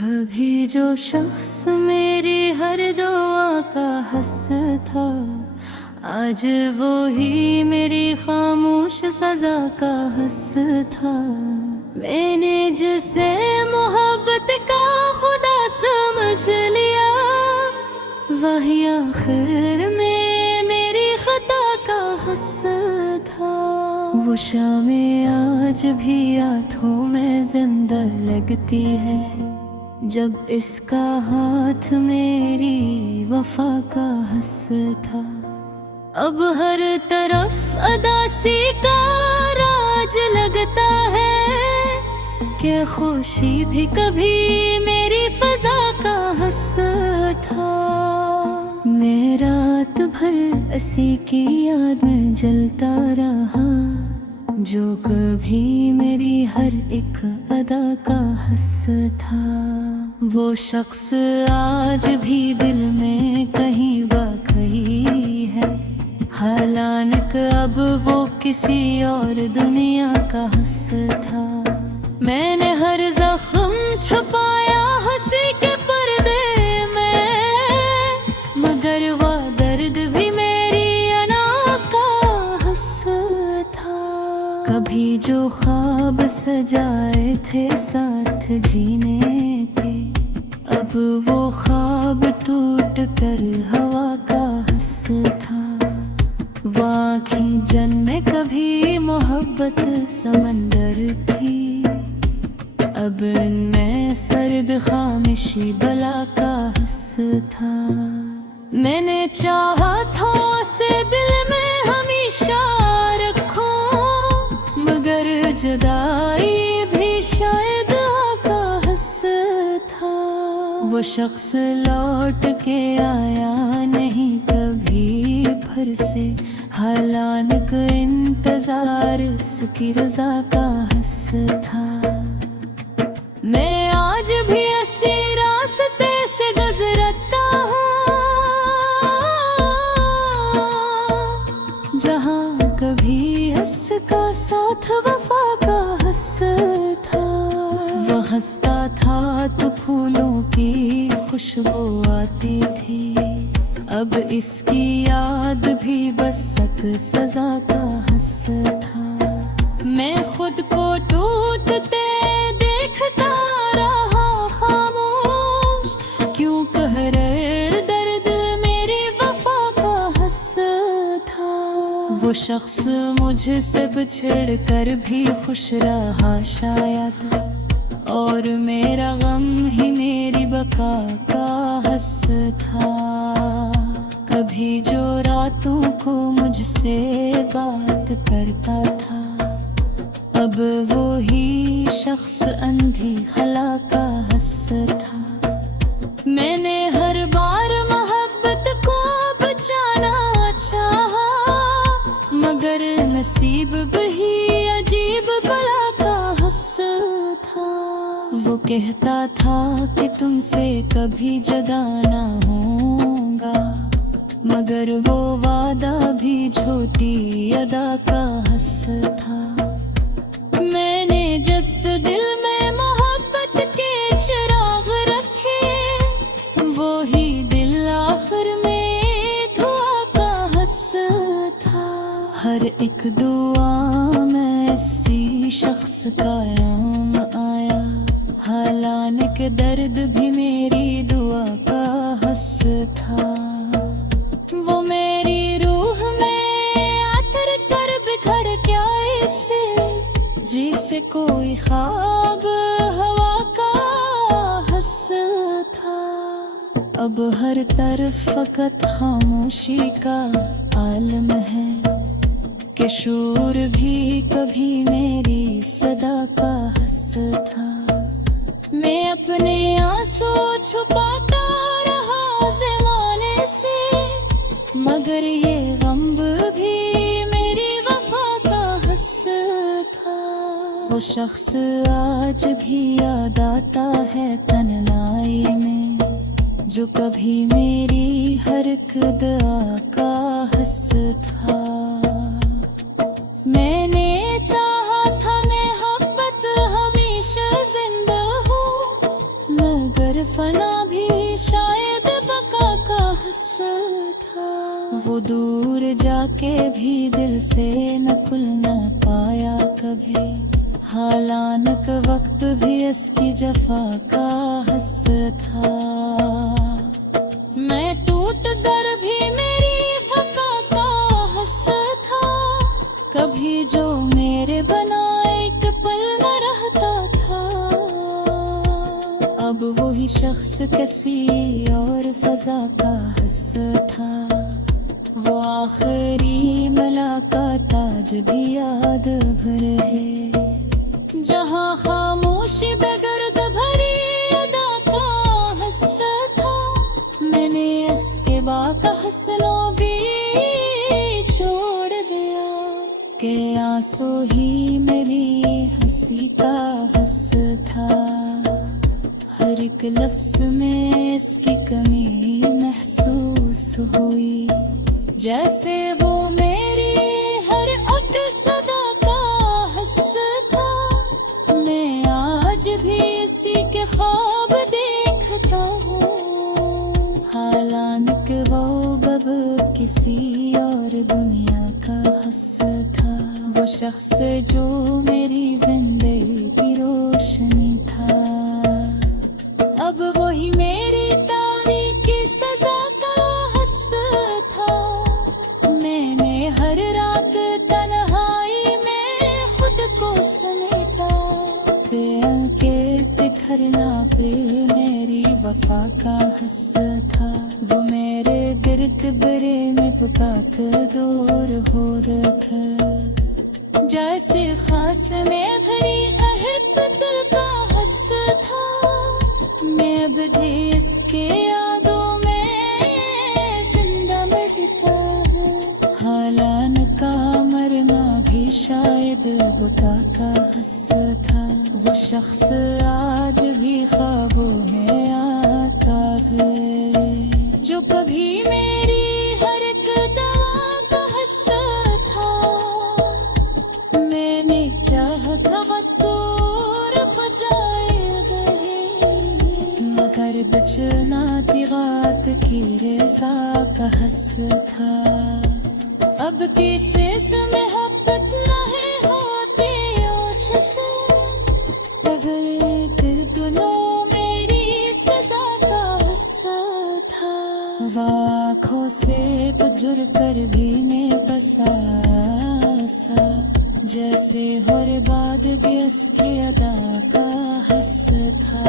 कभी जो शख्स मेरी हर दुआ का हंस था, आज वो ही मेरी खामोश सजा का हंस था। मैंने जिसे मोहब्बत का खुदा समझ लिया, वही आखिर में मेरी खता का हंस था। वो शामें आज भी आँखों में जिंदा लगती है, जब इसका हाथ मेरी वफा का हंस था। अब हर तरफ अदासी का राज लगता है, कि खुशी भी कभी मेरी फजा का हंस था। मैं रात भर उसी की याद में जलता रहा, जो कभी मेरी हर एक अदा का हंस था। वो शख्स आज भी दिल में कहीं बाकी है, हालांकि अब वो किसी और दुनिया का हंस था। मैंने हर जख्म छुपाया हंसी के पर्दे में, मगर वो दर्द भी मेरी अना का हंस था। कभी जो ख्वाब सजाए थे साथ जीने के, अब वो ख्वाब टूट कर हवा का हंस था। वाक़ई जन्नत कभी मोहब्बत समंदर थी, अब इनमें सर्द खामोशी बला का हंस था। मैंने चाहा था उसे दिल में हमेशा रखूं, मगर जुदाई भी शायद आका हंस था। वो शख्स लौट के आया नहीं कभी फिर से, हालांकि इंतजार इसकी रजा का हंस था। मैं आज भी ऐसे रास्ते से गुजरता हूँ, जहाँ कभी इसका साथ वफा का हंस था। वो हंसता था तो फूलों की खुशबू आती थी, अब इसकी याद भी बस एक सजा का हंस था। मैं खुद को टूटते देखता रहा खामोश, क्यों कह रहे दर्द मेरी वफा का हंस था। वो शख्स मुझसे बिछड़ कर भी खुश रहा शायद, और मेरा गम ही मेरी बका का हंस था। कभी जो रातों को मुझसे बात करता था, अब वो ही शख्स अंधी खला का हंस था। मैंने हर बार मोहब्बत को बचाना चाहा, मगर नसीब भी अजीब बला का हंस था। वो कहता था कि तुमसे कभी जुदा ना होऊंगा, मगर वो वादा भी झूठी अदा का हंस था। मैंने जिस दिल में मोहब्बत के चिराग रखे, वो ही दिल आखिर में धुआं का हंस था। हर एक दुआ में इसी शख्स का नाम आया, हालांकि दर्द भी मेरी दुआ का हंस था। वो मेरी रूह में अतर कर बिखर क्या इसे, जिसे कोई ख्वाब हवा का हंस था। अब हर तरफ फकत खामोशी का आलम है, कि शूर भी कभी मेरी सदा का हंस था। मैं अपने आंसू छुपाता रहा ज़माने से, मगर ये गम भी मेरी वफा का हंस था। वो शख्स आज भी याद आता है तन्हाई में, जो कभी मेरी हर एक दुआ का हंस था। मैंने चाहा था मोहब्बत हमेशा जिंदा हो, मगर मगर फना भी शायद बका का हस था। वो दूर जाके भी दिल से नकुल न पाया कभी, हालांक वक्त भी इसकी जफा का हस था। मैं टूट कर भी मेरी वफा का हस था, कभी जो मेरे बना एक पल न रहता था। अब वही शख्स किसी और फजा का हस था। वो आखिरी मुलाकात आज भी याद भर है, जहाँ खामोशी बेगर्द भरी अदा का हस था। मैंने इसके बाका हसनो भी छोड़ दिया, के आंसू ही मेरी हंसी का हस था। हर एक लफ्ज में इसकी कमी महसूस हुई, जैसे वो मेरी हर एक सदा का हस था। मैं आज भी इसी के ख्वाब देखता हूँ, हालांकि वो बब किसी और दुनिया का हस था। वो शख्स जो मेरी जिंदगी की रोशनी था, अब वही मेरी तारीकी सजा का हस था। मैंने हर रात तन्हाई में खुद को समेटा, के बिखरना पे मेरी वफा का हस था। वो मेरे गिरद बरे में बुका कर दूर हो था, जैसे खास में भरी अहद का हस था। मैं अब भी इसके यादों में जिंदा मरता हूँ, हालान का मरना भी शायद बुका का हस था। वो शख्स आज भी ख्वाबों में आता है, जो कभी मेरी हर एक दवा का हस था। मैंने चाहा था दूर बजाए गए, मगर बचना तिगात की रेसा का हस था। अब किसे मोहब्बत नहीं होती ओछ से, अगर एक दुनों मेरी सजा का हस था। आँखों से गुजर कर भी ने बसा सा, जैसे हर बाद गैस के अदा का हस था।